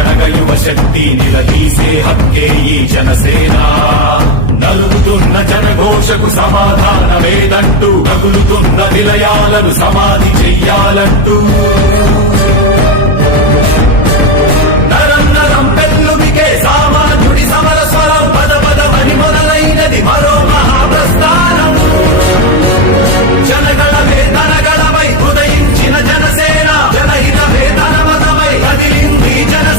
కడగ యువ శక్తి నిలదీసే హక్కే ఈ జనసేన. నలుగుతున్న జనఘోషకు సమాధానమేదంటూ, కగులుతున్న నిలయాలను సమాధి చెయ్యాలంటూ